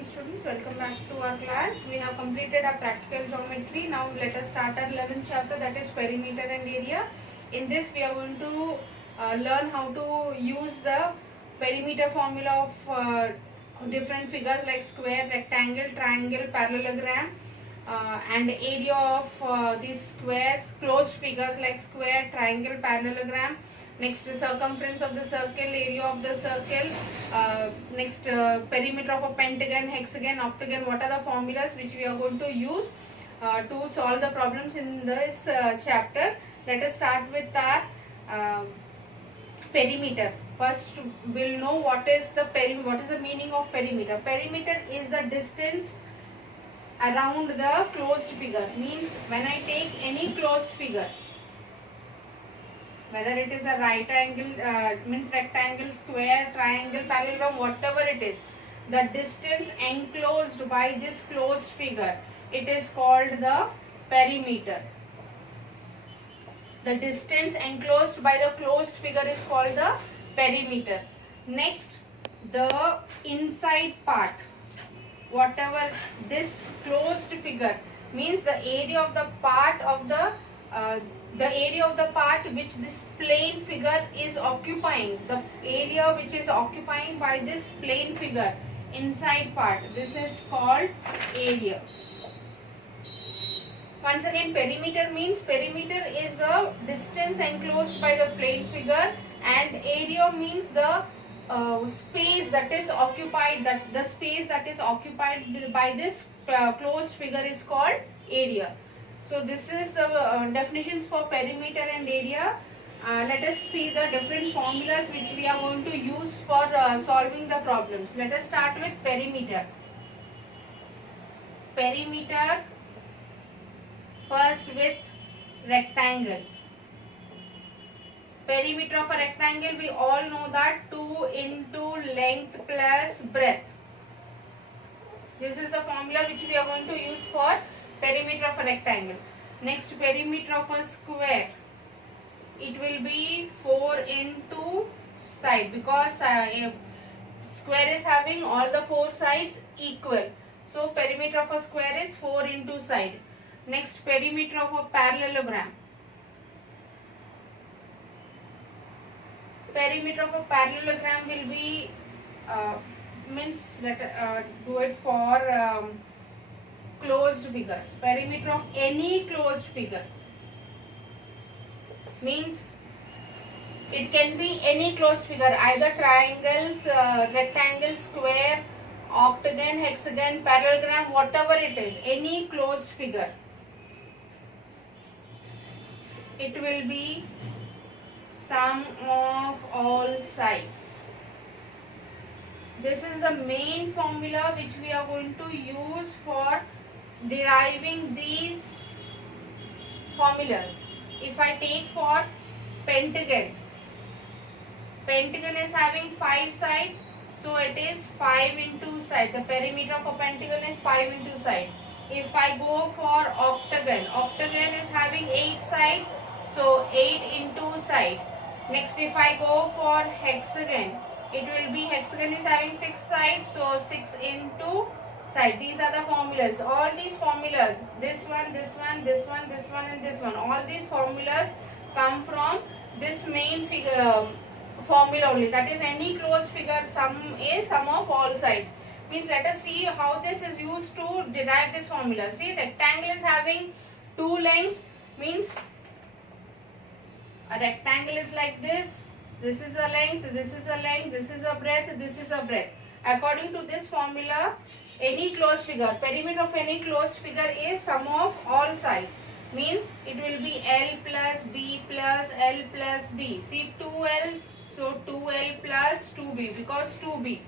morning students, welcome back to our class. We have completed our practical geometry. Now let us start our 11th chapter, that is perimeter and area. In this we are going to learn how to use the perimeter formula of different figures like square, rectangle, triangle, parallelogram, and area of these squares, closed figures like square, triangle, parallelogram. Next, circumference of the circle, area of the circle. Next, perimeter of a pentagon, hexagon, octagon. What are the formulas which we are going to use to solve the problems in this chapter? Let us start with our perimeter. First, we'll know what is the meaning of perimeter. Perimeter is the distance around the closed figure. Means when I take any closed figure, whether it is a right angle, means rectangle, square, triangle, parallelogram, whatever it is, the distance enclosed by this closed figure, it is called the perimeter. The distance enclosed by the closed figure is called the perimeter. Next, the inside part, whatever this closed figure, means the area of the part of the part which this plane figure is occupying, the area which is occupying by this plane figure, inside part, this is called area. Once again, perimeter means perimeter is the distance enclosed by the plane figure, and area means the space that is occupied, the space that is occupied by this closed figure is called area. So this is the definitions for perimeter and area. Let us see the different formulas which we are going to use for solving the problems. Let us start with perimeter. Perimeter, first with rectangle. Perimeter of a rectangle, we all know that 2 into length plus breadth. This is the formula which we are going to use for perimeter of a rectangle. Next, perimeter of a square, it will be 4 into side, because a square is having all the 4 sides equal. So perimeter of a square is 4 into side. Next, perimeter of a parallelogram. Perimeter of a parallelogram will be let do it for closed figures. Perimeter of any closed figure means it can be any closed figure, either triangles, rectangle, square, octagon, hexagon, parallelogram, whatever it is, any closed figure. It will be sum of all sides. This is the main formula which we are going to use for deriving these formulas. If I take for pentagon, pentagon is having 5 sides, so it is 5 into side. The perimeter of a pentagon is 5 into side. If I go for octagon, octagon is having 8 sides, so 8 into side. Next, if I go for hexagon, it will be, hexagon is having 6 sides, so 6 into side. These are the formulas. All these formulas, this one, this one, this one, this one, and this one, all these formulas come from this main figure formula only. That is, any closed figure sum is sum of all sides. Means let us see how this is used to derive this formula. See, rectangle is having 2 lengths, means a rectangle is like this. This is a length, this is a length, this is a breadth, this is a breadth. According to this formula, any closed figure, perimeter of any closed figure is sum of all sides. Means it will be L plus B plus L plus B. See, 2 L's, so 2L plus 2B, because 2B.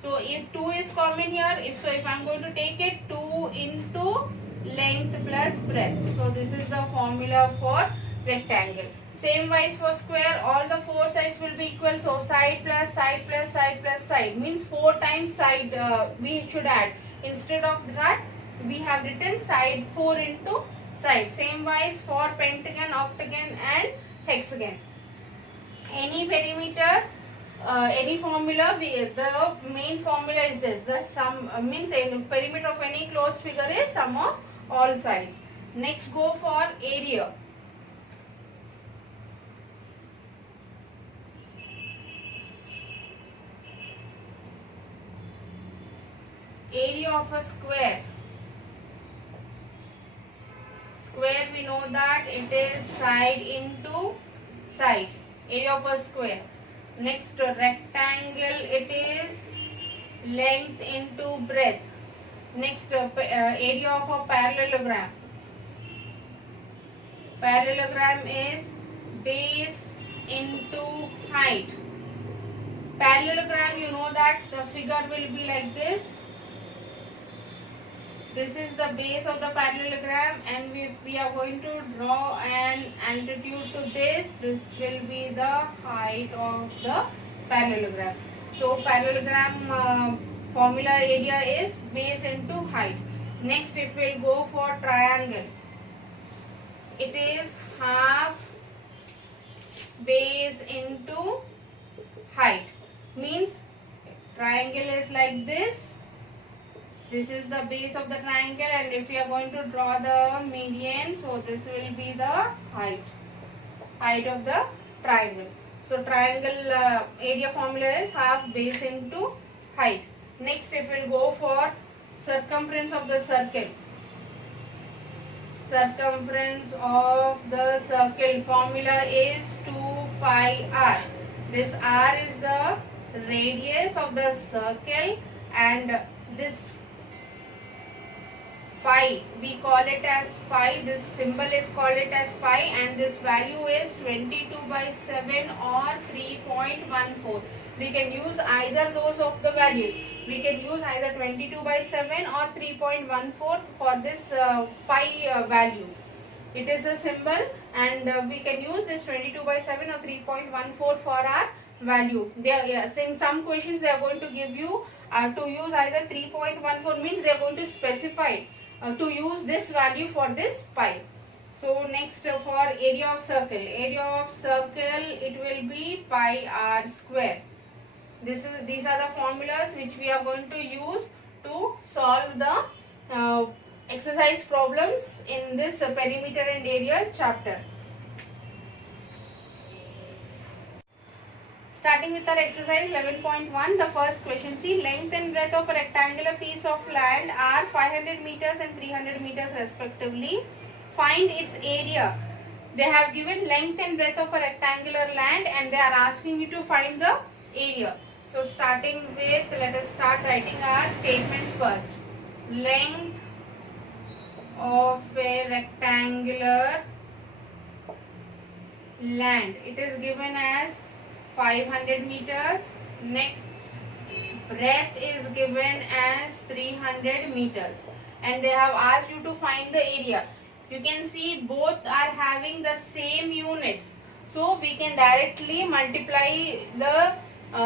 So if 2 is common here, if I am going to take it, 2 into length plus breadth. So this is the formula for rectangle. Same wise for square, all the 4 sides will be equal. So side plus side plus side plus side, means 4 times side we should add. Instead of that, we have written side 4 into side. Same wise for pentagon, octagon, and hexagon. Any perimeter any formula, the main formula is this. The sum means perimeter of any closed figure is sum of all sides. Next, go for area. Area of a square. Square, we know that it is side into side. Area of a square. Next, rectangle, it is length into breadth. Next, area of a parallelogram. Parallelogram is base into height. Parallelogram, you know that the figure will be like this. This is the base of the parallelogram, and we are going to draw an altitude to this. This will be the height of the parallelogram. So parallelogram formula area is base into height. Next, if we'll go for triangle, it is half base into height. Means triangle is like this. This is the base of the triangle, and if we are going to draw the median, so this will be the height of the triangle. So triangle area formula is half base into height. Next, if we will go for circumference of the circle. Circumference of the circle formula is 2 pi r. This r is the radius of the circle, and this pi, we call it as pi. This symbol is called it as pi, and this value is 22 by 7 or 3.14. We can use either those of the values. We can use either 22 by 7 or 3.14 for this pi value. It is a symbol, and we can use this 22 by 7 or 3.14 for our value. In some questions they are going to give you to use either 3.14, means they are going to specify to use this value for this pi. So next, for area of circle. Area of circle, it will be pi r square. These are the formulas which we are going to use to solve the exercise problems in this perimeter and area chapter. Starting with our exercise 11.1, the first question. See, length and breadth of a rectangular piece of land are 500 meters and 300 meters respectively. Find its area. They have given length and breadth of a rectangular land, and they are asking you to find the area. So starting with, let us start writing our statements first. Length of a rectangular land. It is given as 500 meters. Next, breadth is given as 300 meters. And they have asked you to find the area. You can see both are having the same units. So we can directly multiply the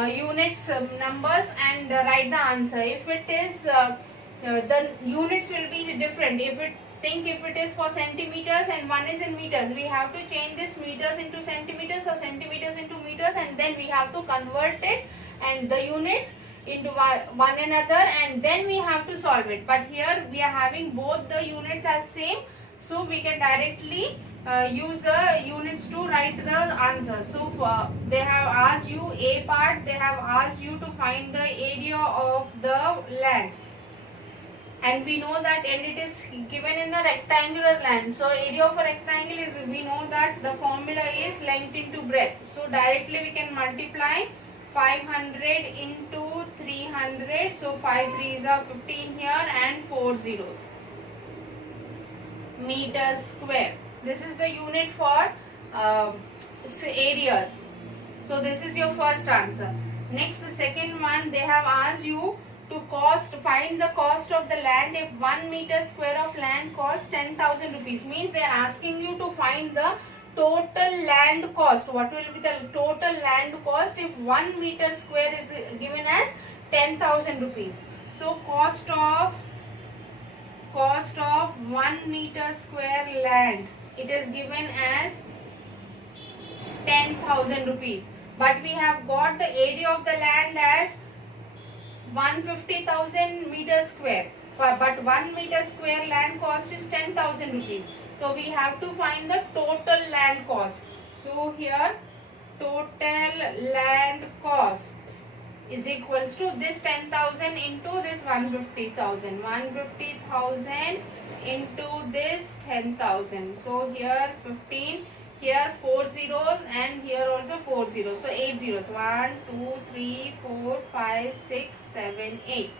units numbers and write the answer. If it is the units will be different. If it is for centimeters and one is in meters, we have to change this meters into centimeters or centimeters into meters, and then we have to convert it and the units into one another, and then we have to solve it. But here we are having both the units as same, so we can directly use the units to write the answer. So they have asked you A part, they have asked you to find the area of the land, and we know that, and it is given in the rectangular land. So area of a rectangle is, we know that the formula is length into breadth. So directly we can multiply 500 into 300. So 5 3s are 15 here and 4 zeros. Meters square. This is the unit for areas. So this is your first answer. Next, the second one, they have asked you to find the cost of the land if 1 meter square of land costs 10,000 rupees. Means they are asking you to find the total land cost. What will be the total land cost if 1 meter square is given as 10,000 rupees. So cost of 1 meter square land, it is given as 10,000 rupees. but we have got the area of the land as 150,000 meters square. But 1 meter square land cost is 10,000 rupees. So we have to find the total land cost. So here total land cost is equals to this 10,000 into this 150,000. 150,000 into this 10,000. So here 15, here 4 zeros and here also 4 zeros. So 8 zeros. 1, 2, 3, 4, 5, 6, 7, 8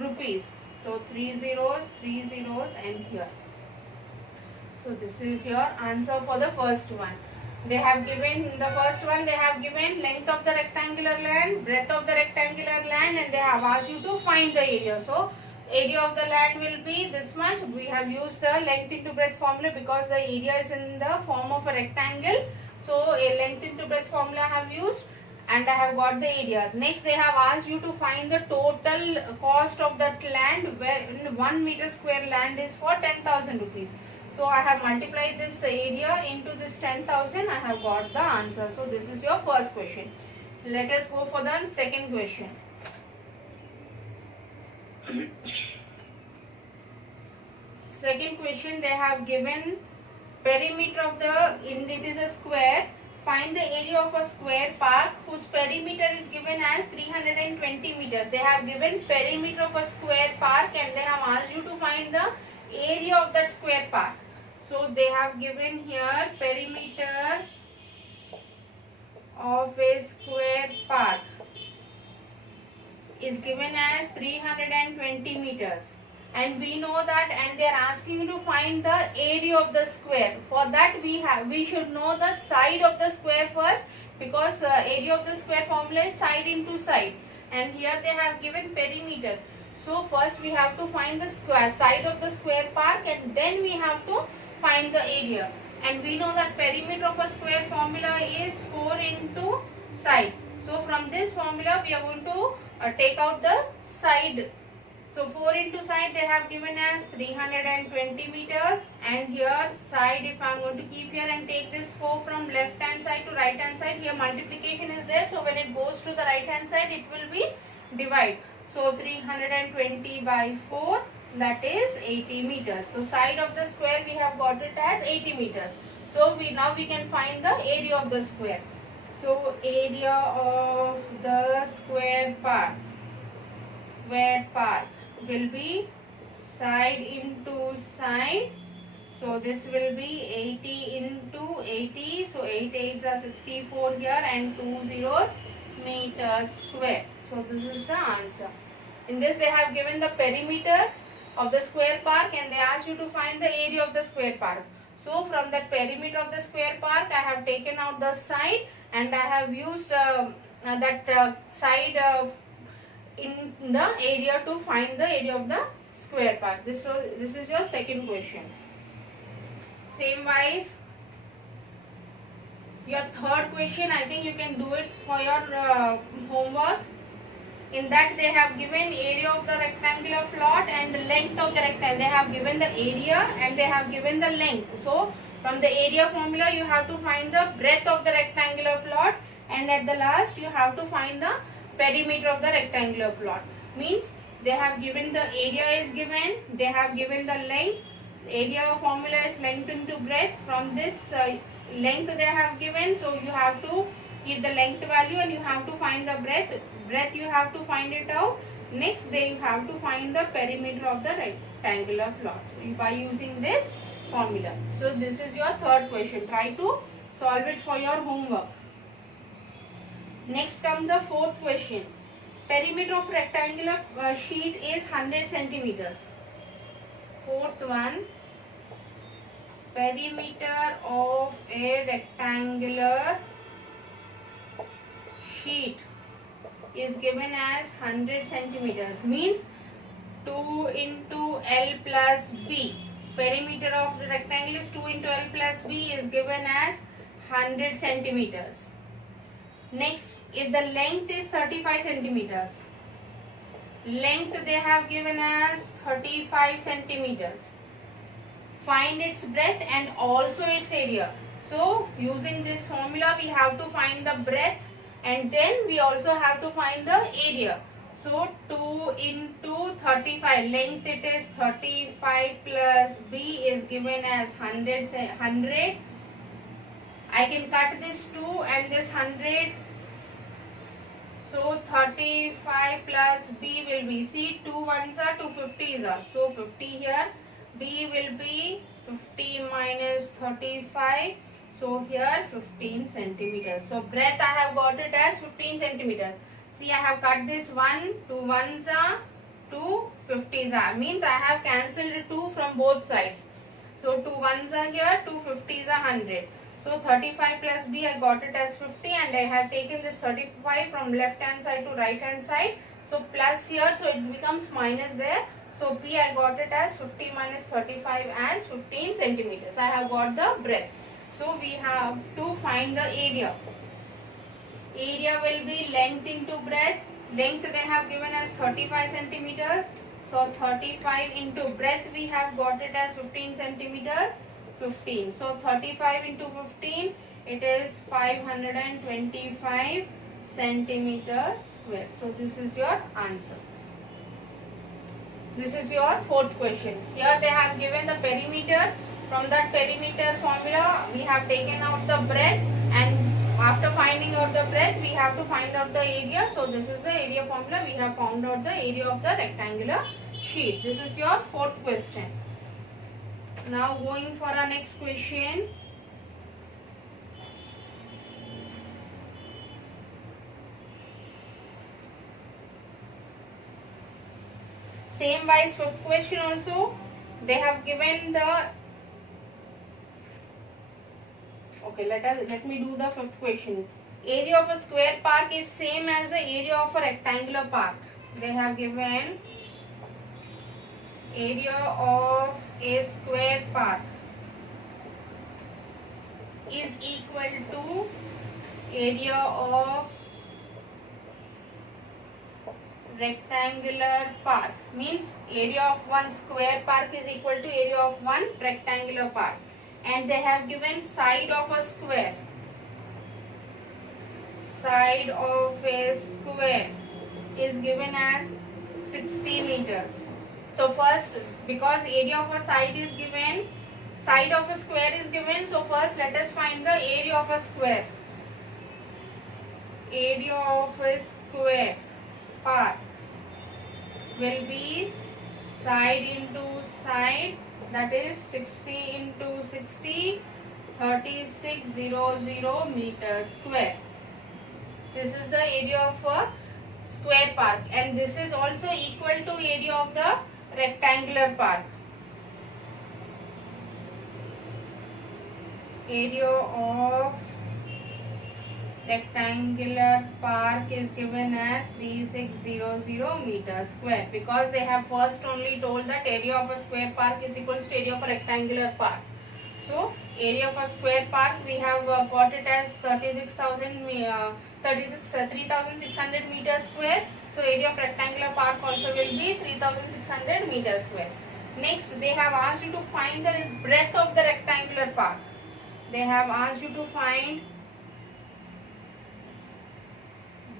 rupees. So 3 zeros and here. So this is your answer for the first one. They have given the first one, they have given length of the rectangular land, breadth of the rectangular land, and they have asked you to find the area. So area of the land will be this much. We have used the length into breadth formula because the area is in the form of a rectangle. So a length into breadth formula I have used and I have got the area. Next they have asked you to find the total cost of that land, where 1 meter square land is for 10,000 rupees. So I have multiplied this area into this 10,000. I have got the answer. So this is your first question. Let us go for the second question. Second question, they have given perimeter of the, it is a square. Find the area of a square park whose perimeter is given as 320 meters. They have given perimeter of a square park and they have asked you to find the area of that square park. So they have given here perimeter of a square park is given as 320 meters. And we know that, and they are asking you to find the area of the square. For that we should know the side of the square first, because area of the square formula is side into side. And here they have given perimeter. So first we have to find the side of the square park and then we have to find the area. And we know that perimeter of a square formula is 4 into side. So from this formula we are going to take out the side. So 4 into side they have given as 320 meters, and here side, if I am going to keep here and take this 4 from left hand side to right hand side, here multiplication is there. So when it goes to the right hand side it will be divide. So 320 by 4, that is 80 meters. So side of the square we have got it as 80 meters. So now we can find the area of the square. So area of the square park will be side into side. So this will be 80 into 80. So 8 8s are 64 here and 2 zeros, meters square. So this is the answer. In this they have given the perimeter of the square park and they ask you to find the area of the square park. So from the perimeter of the square park I have taken out the side and I have used that side in the area to find the area of the square park. This is your second question. Same wise, your third question, I think you can do it for your homework. In that they have given area of the rectangular plot and the length of the rectangle. They have given the area and they have given the length. So from the area formula you have to find the breadth of the rectangular plot, and at the last you have to find the perimeter of the rectangular plot. Means they have given the area is given, they have given the length. Area formula is length into breadth. From this length they have given, so you have to give the length value and you have to find the breadth. Breadth you have to find it out. Next you have to find the perimeter of the rectangular plot, so by using this formula. So this is your third question. Try to solve it for your homework. Next comes the fourth question. Perimeter of rectangular sheet is 100 centimeters. Fourth one. Perimeter of a rectangular sheet is given as 100 centimeters. Means 2 into L plus B. Perimeter of the rectangle is 2 into L plus B is given as 100 centimeters. Next, if the length is 35 centimeters, length they have given as 35 centimeters. Find its breadth and also its area. So using this formula we have to find the breadth and then we also have to find the area. So 2 into 35, length it is 35 plus B is given as 100. I can cut this 2 and this 100. So 35 plus B will be, see 2 ones are 2 50s are. So 50 here. B will be 50 minus 35. So here 15 centimeters. So breadth I have got it as 15 centimeters. See I have cut this 1, 2 ones are 2 50s are. Means I have cancelled 2 from both sides. So 2 ones are here, 2 50s are 100. So 35 plus B I got it as 50 and I have taken this 35 from left hand side to right hand side. So plus here, so it becomes minus there. So P I got it as 50 minus 35 as 15 centimeters. I have got the breadth. So we have to find the area. Area will be length into breadth. Length they have given as 35 centimeters. So 35 into breadth we have got it as 15 centimeters. 15. So 35 into 15 it is 525 centimeters square. So this is your answer. This is your fourth question. Here they have given the perimeter. From that perimeter formula we have taken out the breadth and after finding out the breadth we have to find out the area. So this is the area formula. We have found out the area of the rectangular sheet. This is your fourth question. Now going for our next question. Same wise fifth question also. They have given the, okay, let me do the fifth question. Area of a square park is same as the area of a rectangular park. They have given area of a square park is equal to area of rectangular park. Means area of one square park is equal to area of one rectangular park. And they have given side of a square. Side of a square is given as 60 meters. So first, because area of a side is given, side of a square is given, so first let us find the area of a square. Area of a square part will be side into side, that is 60 into 60, 3600 meters square. This is the area of a square park and this is also equal to area of the rectangular park. Area of rectangular park is given as 3600 meters square because they have first only told that area of a square park is equal to area of a rectangular park. So area of a square park we have got it as 3600 meters square. So area of rectangular park also will be 3600 meters square. Next they have asked you to find the breadth of the rectangular park. They have asked you to find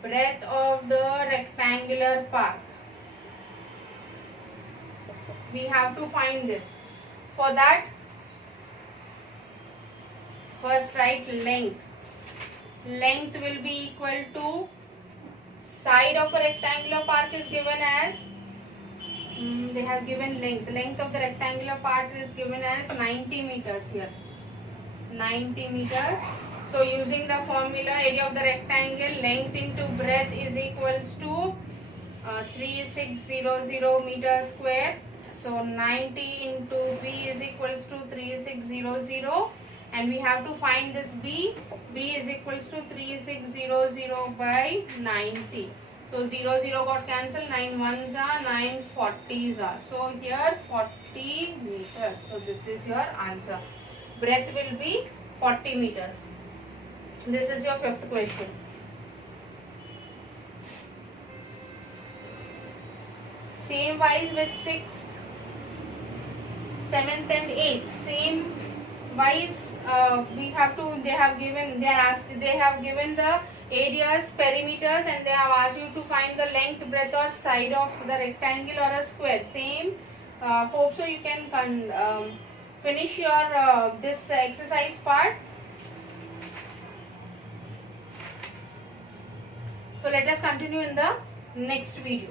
breadth of the rectangular park. We have to find this. For that, first write length. Length will be equal to side of a rectangular park is given as, they have given length. Length of the rectangular part is given as 90 meters here. 90 meters. So using the formula, area of the rectangle, length into breadth is equals to 3600 meters square. So 90 into B is equals to 3600 and we have to find this B. B is equals to 3600 by 90. So 0 got cancelled, 9 ones are, 9 40s are. So here 40 meters. So this is your answer. Breadth will be 40 meters. This is your fifth question. Same wise with 6th, 7th and 8th. Same wise we have to, they have given the areas, perimeters, and they have asked you to find the length, breadth or side of the rectangle or a square. Same. Hope so you can finish your this exercise part. So let us continue in the next video.